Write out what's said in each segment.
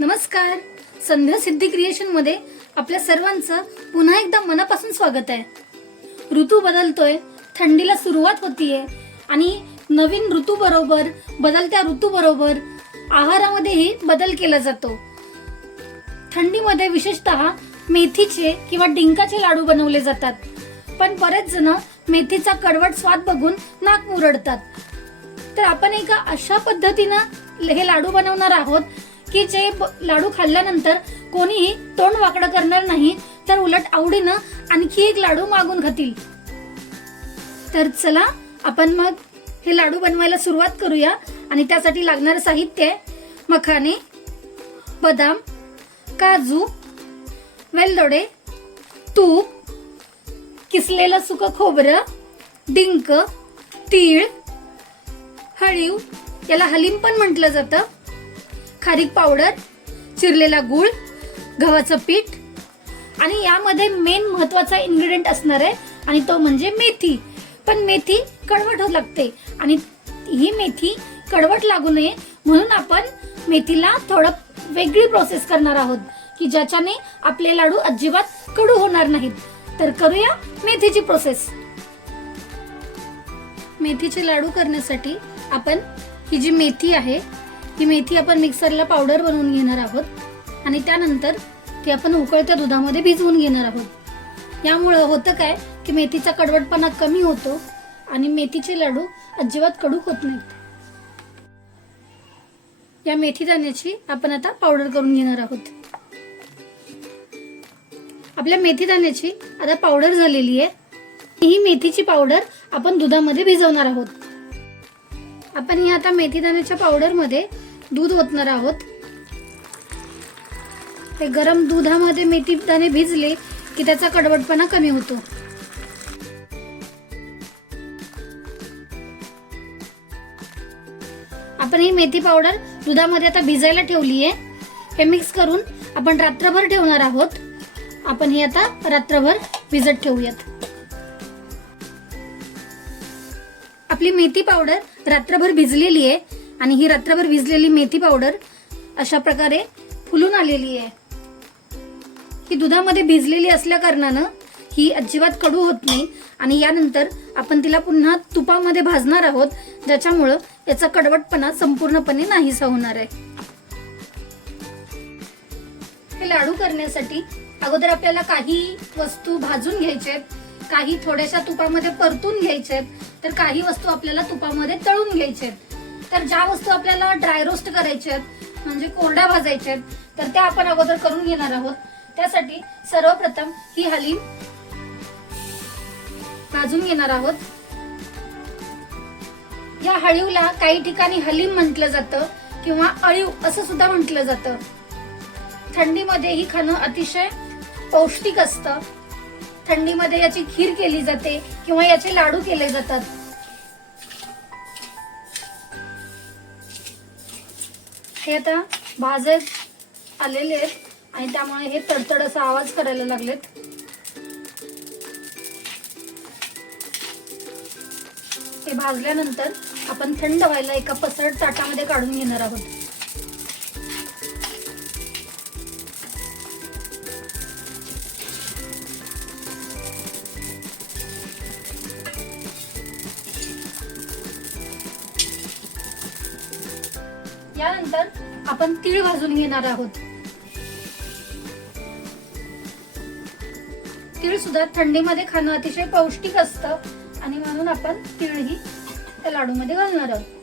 नमस्कार. संध्या सिद्धी क्रिएशनमध्ये आपल्या सर्वांचं पुन्हा एकदा मनापासून स्वागत आहे. ऋतू बदलतोय थंडीला सुरुवात होतीये आणि नवीन ऋतू बरोबर बदलत्या ऋतू बरोबर आहारामध्येही बदल केला जातो. थंडीमध्ये विशेषतः मेथीचे किंवा डिंकाचे लाडू बनवले जातात. पण बरेच जण मेथीचा कडवट स्वाद बघून नाक मुरडतात. तर आपण एका अशा पद्धतीनं हे लाडू बनवणार आहोत की जे लाडू खाल्ल्यानंतर कोणीही तोंड वाकडं करणार नाही तर उलट आवडीनं आणखी एक लाडू मागून खातील. तर चला आपण मग हे लाडू बनवायला सुरुवात करूया आणि त्यासाठी लागणारं साहित्य मखाने बदाम काजू वेलदोडे तूप किसलेलं सुकं खोबरं डिंक तीळ हळीव याला हलीम पण म्हटलं जातं. खारीक पावडर चिरलेला गूळ गव्हाचं पीठ आणि यामध्ये मेन महत्त्वाचा इन्ग्रेडियंट असणार आहे आणि तो म्हणजे मेथी. पण मेथी कडवट होत लागते आणि ही मेथी कडवट लागू नये म्हणून आपण मेथीला थोडं वेगळी प्रोसेस करणार आहोत की ज्याच्याने आपले लाडू अजिबात कडू होणार नाहीत. तर करूया मेथीची प्रोसेस मेथीचे लाडू करण्यासाठी आपण ही जी मेथी आहे ही मेथी आपण मिक्सरला पावडर बनवून घेणार आहोत. आणि त्यानंतर ती आपण उकळत्या दुधामध्ये भिजवून घेणार आहोत. यामुळं होतं काय की मेथीचा कडवटपणा कमी होतो आणि मेथीचे लाडू अजिबात कडूक होत नाहीत. या मेथी दाण्याची आपण आता पावडर करून घेणार आहोत. आपल्या मेथी दाण्याची आता पावडर झालेली आहे. ही मेथीची पावडर आपण दुधामध्ये भिजवणार आहोत. आपण ही आता मेथी दाण्याच्या पावडरमध्ये दूध ओतणार आहोत. हे गरम दुधामध्ये मेथी दाणे भिजले की त्याचा कडवटपणा कमी होतो. आपण ही मेथी पावडर दुधामध्ये आता भिजायला ठेवली आहे हे मिक्स करून आपण रात्रभर ठेवणार आहोत. आपण ही आता रात्रभर भिजत ठेवूयात. आपली मेथी पावडर रात्रभर भिजलेली आहे आणि ही रात्रभर भिजलेली मेथी पावडर अशा प्रकारे फुलून आलेली आहे. ही दुधामध्ये भिजलेली असल्या कारणानं ही अजिबात कडू होत नाही आणि यानंतर आपण तिला पुन्हा तुपामध्ये भाजणार आहोत ज्याच्यामुळं याचा कडवटपणा संपूर्णपणे नाहीसा होणार आहे. हे लाडू करण्यासाठी अगोदर आपल्याला काही वस्तू भाजून घ्यायचे आहेत काही थोड्याशा तुपामध्ये परतून घ्यायचे आहेत तर काही वस्तू आपल्याला तुपामध्ये तळून घ्यायच्या आहेत. तर ज्या वस्तू आपल्याला ड्राय रोस्ट करायच्या आहेत म्हणजे कोरड्या भाजायच्या आहेत तर त्या आपण अगोदर करून घेणार आहोत. त्यासाठी सर्वप्रथम ही हलीम भाजून घेणार आहोत. या हळीवला काही ठिकाणी हलीम म्हटलं जातं किंवा अळीव असं सुद्धा म्हटलं जातं. थंडीमध्ये ही खाणं अतिशय पौष्टिक असतं. थंडीमध्ये याची खीर केली जाते किंवा याचे लाडू केले जातात. हे आता भाजत आलेले आहेत आणि त्यामुळे हे तडतड असा आवाज करायला लागलेत. हे भाजल्यानंतर आपण थंड व्हायला एका पसरट ताटामध्ये काढून घेणार आहोत. यानंतर आपण तीळ भाजून घेणार आहोत. तीळ सुद्धा थंडीमध्ये खाणं अतिशय पौष्टिक असतं आणि म्हणून आपण तीळही त्या लाडूमध्ये घालणार आहोत.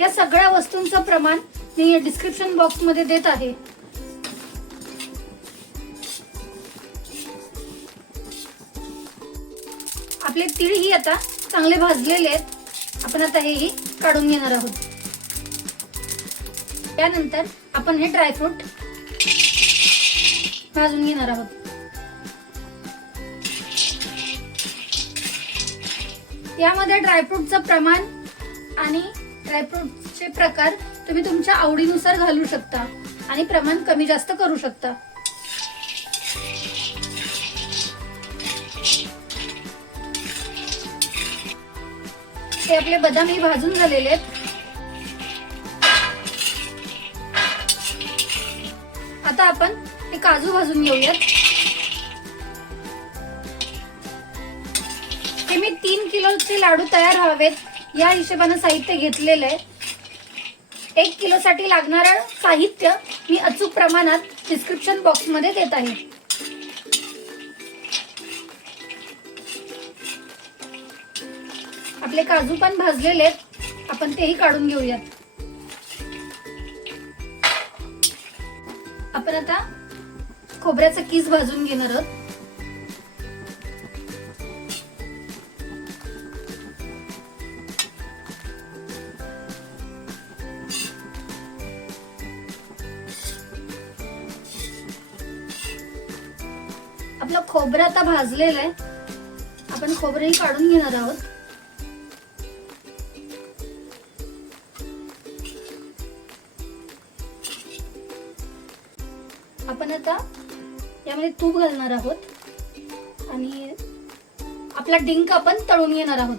या सगळ्या वस्तूंचं प्रमाण मी डिस्क्रिप्शन बॉक्समध्ये देत आहे. आपले तीळ ही आता चांगले भाजलेले आहेत. आपण आता हेही काढून घेणार आहोत. त्यानंतर आपण हे ड्रायफ्रूट भाजून घेणार आहोत. यामध्ये ड्रायफ्रूटचं प्रमाण आणि ड्रायफ्रूटचे प्रकार तुम्ही तुमच्या आवडीनुसार घालू शकता आणि प्रमाण कमी जास्त करू शकता. हे आपले बदाम हे भाजून झालेले आहेत. आता आपण हे काजू भाजून घेऊयात. हे मी तीन किलोचे लाडू तयार व्हावेत. या हिशोबाने साहित्य घेतलेलं आहे. एक किलोसाठी लागणारं साहित्य मी अचूक प्रमाणात डिस्क्रिप्शन बॉक्समध्ये देत आहे. आपले काजू पण भाजलेले आहेत. आपण तेही काढून घेऊयात. आता? खोबऱ्याचा किस भाजून घेणार आहोत? आपलं खोबरं आता भाजलेलं आहे. आपण खोबरंही काढून घेणार आहोत. तूप घालणार आहोत. आणि आपला डिंक आपण तळून घेणार आहोत.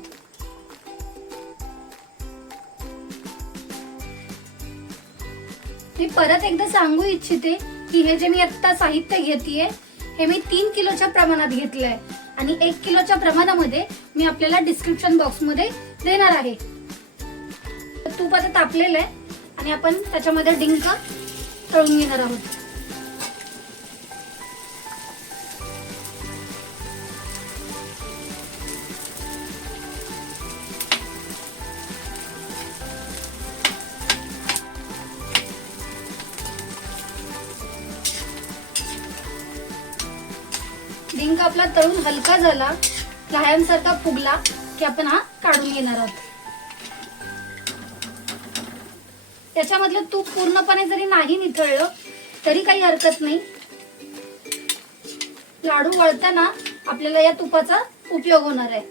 मी परत एकदा सांगू इच्छिते की हे जे मी आता साहित्य घेतेय हे मी तीन किलोच्या प्रमाणात घेतलंय. आणि एक किलोच्या प्रमाणामध्ये मी आपल्याला डिस्क्रिप्शन बॉक्समध्ये देणार आहे. तूप आता तापलेलं आहे आणि आपण त्याच्यामध्ये डिंक तळून घेणार आहोत. डिंक आपला तळून हलका झाला लहायांसारखा फुगला की आपण हा काढून घेणार आहोत. त्याच्यामधलं तूप पूर्णपणे जरी नाही निथळलं तरी काही हरकत नाही. लाडू वळताना आपल्याला या तुपाचा उपयोग होणार आहे.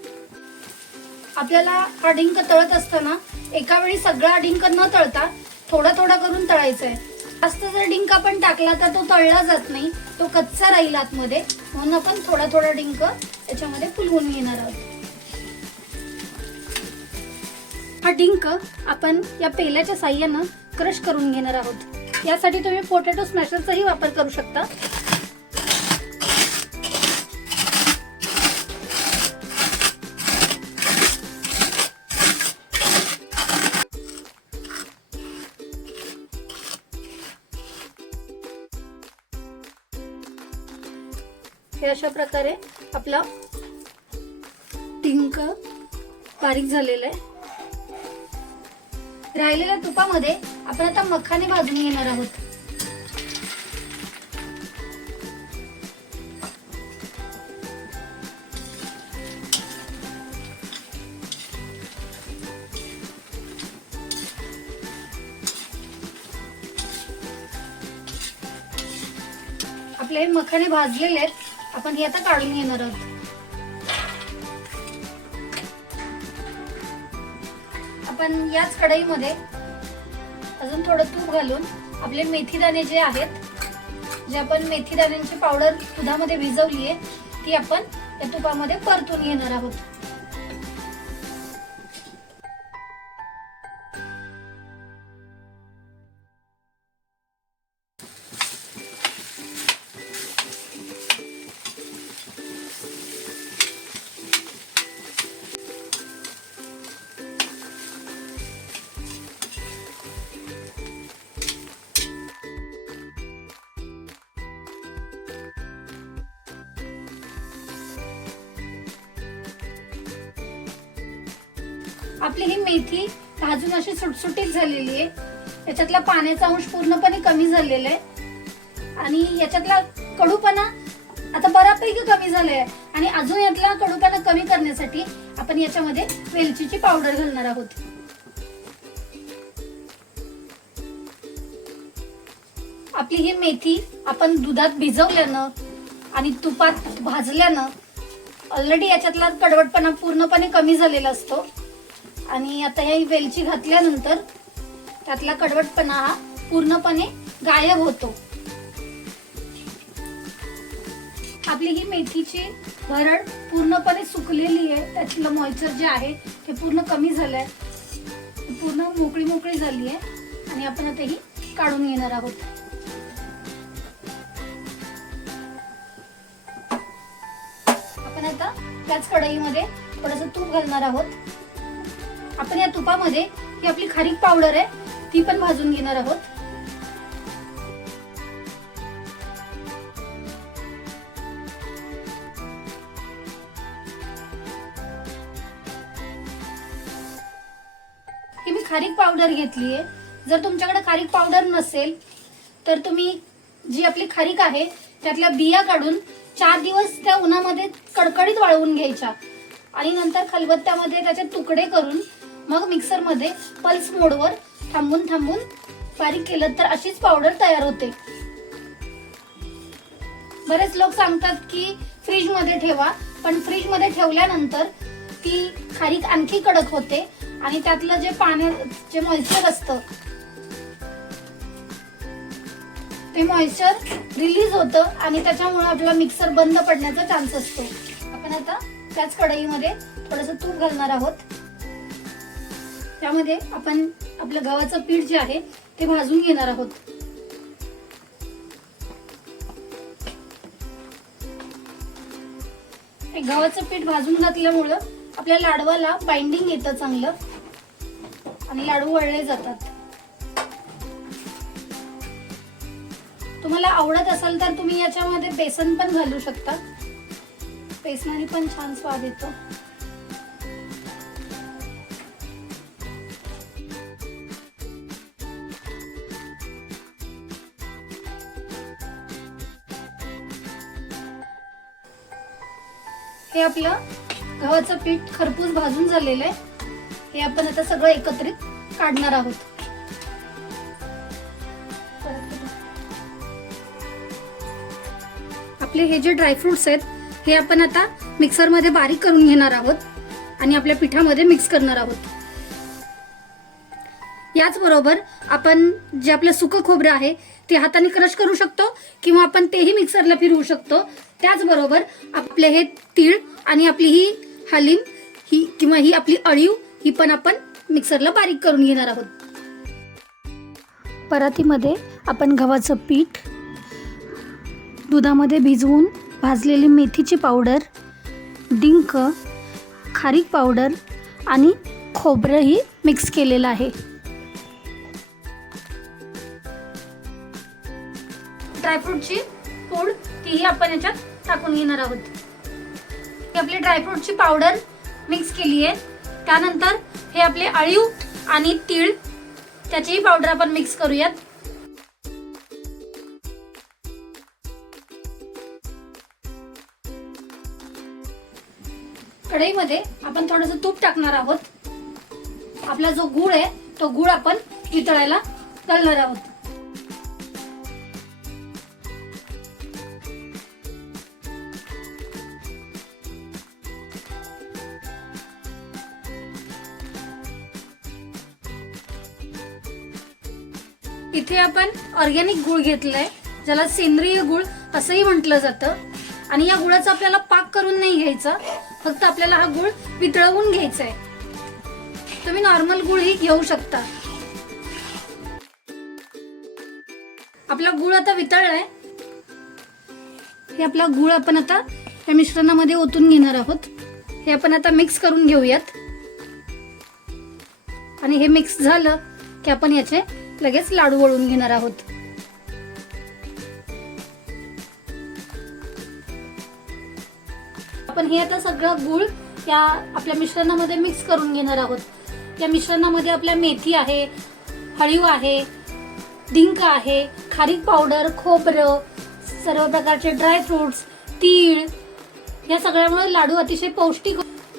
आपल्याला हा डिंक तळत असताना एका वेळी सगळा डिंक न तळता थोडा थोडा करून तळायचा आहे. जास्त जर डिंक आपण टाकला तर तो तळला जात नाही. तो कच्चा राहील आतमध्ये. म्हणून आपण थोडा थोडा डिंक त्याच्यामध्ये फुलवून घेणार आहोत. हा डिंक आपण या पेल्याच्या साह्यानं क्रश करून घेणार आहोत. यासाठी तुम्ही पोटॅटो स्मॅशरचाही वापर करू शकता. हे अशा प्रकारे आपला टिंक बारीक झालेला आहे. राहिलेल्या तुपामध्ये आपण आता मखाने भाजून घेणार आहोत. आपले मखाने भाजलेले आहेत. आपण हे आता काढून घेणार आहोत. आपण याच कढईमध्ये अजून थोडं तूप घालून आपले मेथी दाणे जे आहेत जे आपण मेथी दाण्यांची पावडर दुधामध्ये भिजवली आहे ती आपण या तुपामध्ये परतून घेणार आहोत. आपली ही मेथी भाजून अशी सुटसुटीत झालेली आहे. याच्यातला पाण्याचा अंश पूर्णपणे कमी झालेला आहे. आणि याच्यातला कडूपणा आता बऱ्यापैकी कमी झालाय. आणि अजून यातला कडूपणा कमी करण्यासाठी आपण याच्यामध्ये वेलचीची पावडर घालणार आहोत. आपली ही मेथी आपण दुधात भिजवल्यानं आणि तुपात भाजल्यानं ऑलरेडी याच्यातला कडवटपणा पूर्णपणे कमी झालेला असतो. आणि आता या वेलची घातल्यानंतर त्यातला कडवटपणा हा पूर्णपणे गायब होतो. आपली ही मेथीची भरड पूर्णपणे सुकलेली आहे. त्यातलं मॉइचर जे आहे ते पूर्ण कमी झालंय. पूर्ण मोकळी मोकळी झाली आहे. आणि आपण आता ही काढून घेणार आहोत. आपण आता त्याच कढईमध्ये थोडस तूप घालणार आहोत. आपण या तुपामध्ये ही आपली खारीक पावडर आहे ती पण भाजून घेणार आहोत. ही मी खारीक पावडर घेतली आहे. जर तुमच्याकडे खारीक पावडर नसेल तर तुम्ही जी आपली खारीक आहे त्यातल्या बिया काढून चार दिवस त्या उन्हामध्ये कडकडीत वाळवून घ्यायच्या. आणि नंतर खलबत्त्यामध्ये त्याचे तुकडे करून मग मिक्सरमध्ये पल्स मोडवर थांबून थांबून बारीक केलं तर अशीच पावडर तयार होते. बरेच लोक सांगतात की फ्रीजमध्ये ठेवा पण फ्रीजमध्ये ठेवल्यानंतर ती खारीक आणखी कडक होते आणि त्यातलं जे पाणी जे मॉइश्चर असतं ते मॉइश्चर रिलीज होतं आणि त्याच्यामुळे आपला मिक्सर बंद पडण्याचा चान्स असतो. आपण आता त्याच कढईमध्ये थोडंसं तूप घालणार आहोत. त्यामध्ये आपण आपलं गव्हाचं पीठ जे आहे ते भाजून घेणार आहोत. गव्हाचं पीठ भाजून घातल्यामुळं आपल्या लाडवाला बाइंडिंग येतं चांगलं. आणि लाडू वळले जातात. तुम्हाला आवडत असेल तर तुम्ही याच्यामध्ये बेसन पण घालू शकता. बेसनाने पण छान स्वाद येतो. आपलं गव्हाचं पीठ खरपूस भाजून झालेलं आहे. हे आपण आता सगळं एकत्रित काढणार आहोत. आपले हे जे ड्रायफ्रुट्स आहेत हे आपण आता मिक्सरमध्ये बारीक करून घेणार आहोत आणि आपल्या पिठामध्ये मिक्स करणार आहोत. याचबरोबर आपण जे आपलं सुकं खोबरं आहे ते हाताने क्रश करू शकतो किंवा आपण तेही मिक्सरला फिरवू शकतो. त्याचबरोबर आपले हे तीळ आणि आपली ही हलीम ही किंवा ही आपली अळीव ही पण आपण मिक्सरला बारीक करून घेणार आहोत. परातीमध्ये आपण गव्हाचं पीठ दुधामध्ये भिजवून भाजलेली मेथीची पावडर डिंक खारीक पावडर आणि खोबरंही मिक्स केलेलं आहे. ड्रायफ्रूटची तीही आपण याच्यात टाकून घेणार आहोत. ही आपली ड्रायफ्रूटची पावडर मिक्स केली आहे. त्यानंतर हे आपले अळीव आणि तीळ त्याचीही पावडर आपण मिक्स करूयात. कढईमध्ये आपण थोडस तूप टाकणार आहोत. आपला जो गुळ आहे तो गुळ आपण वितळायला घालणार आहोत. इथे आपण ऑर्गॅनिक गुळ घेतलाय ज्याला सेंद्रिय गुळ असंही म्हटलं जातं. आणि या गुळाचा आपल्याला पाक करून नाही घ्यायचा फक्त आपल्याला हा गुळ वितळवून घ्यायचा आहे तुम्ही नॉर्मल गुळही घेऊ शकता. आपला गुळ आता वितळलाय. हे आपला गुळ आपण आता या मिश्रणामध्ये ओतून घेणार आहोत. हे आपण आता मिक्स करून घेऊयात. आणि हे मिक्स झालं की आपण याचे लगेच लाडू वळून घेणार आहोत. आपण हे आता सगळं गुळ या आपल्या मिश्रणामध्ये मिक्स करून घेणार आहोत. या मिश्रणामध्ये आपल्या मेथी आहे हळीव आहे डिंक आहे खारीक पावडर खोबरं सर्व प्रकारचे ड्राय फ्रुट्स तीळ या सगळ्यामुळे लाडू अतिशय पौष्टिक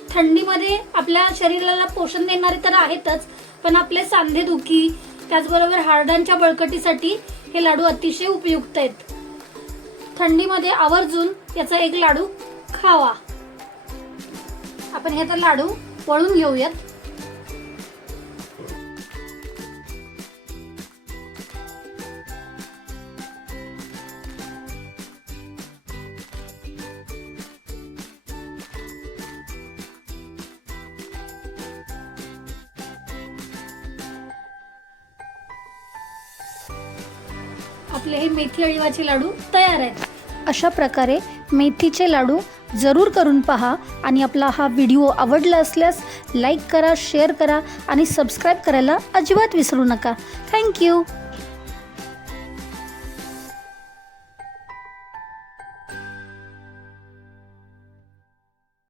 थंडीमध्ये आपल्या शरीराला पोषण देणारे तर आहेतच पण आपले सांधेदुखी त्याचबरोबर हार्डांच्या बळकटीसाठी हे लाडू अतिशय उपयुक्त आहेत. थंडीमध्ये आवर्जून याचा एक लाडू खावा. आपण हे तर लाडू वळून घेऊयात. आपले हे मेथी अळीवाचे लाडू तयार आहेत. अशा प्रकारे मेथीचे लाडू जरूर करून पहा आणि आपला हा व्हिडिओ आवडला असल्यास लाईक करा शेअर करा आणि सबस्क्राईब करायला अजिबात विसरू नका. थँक्यू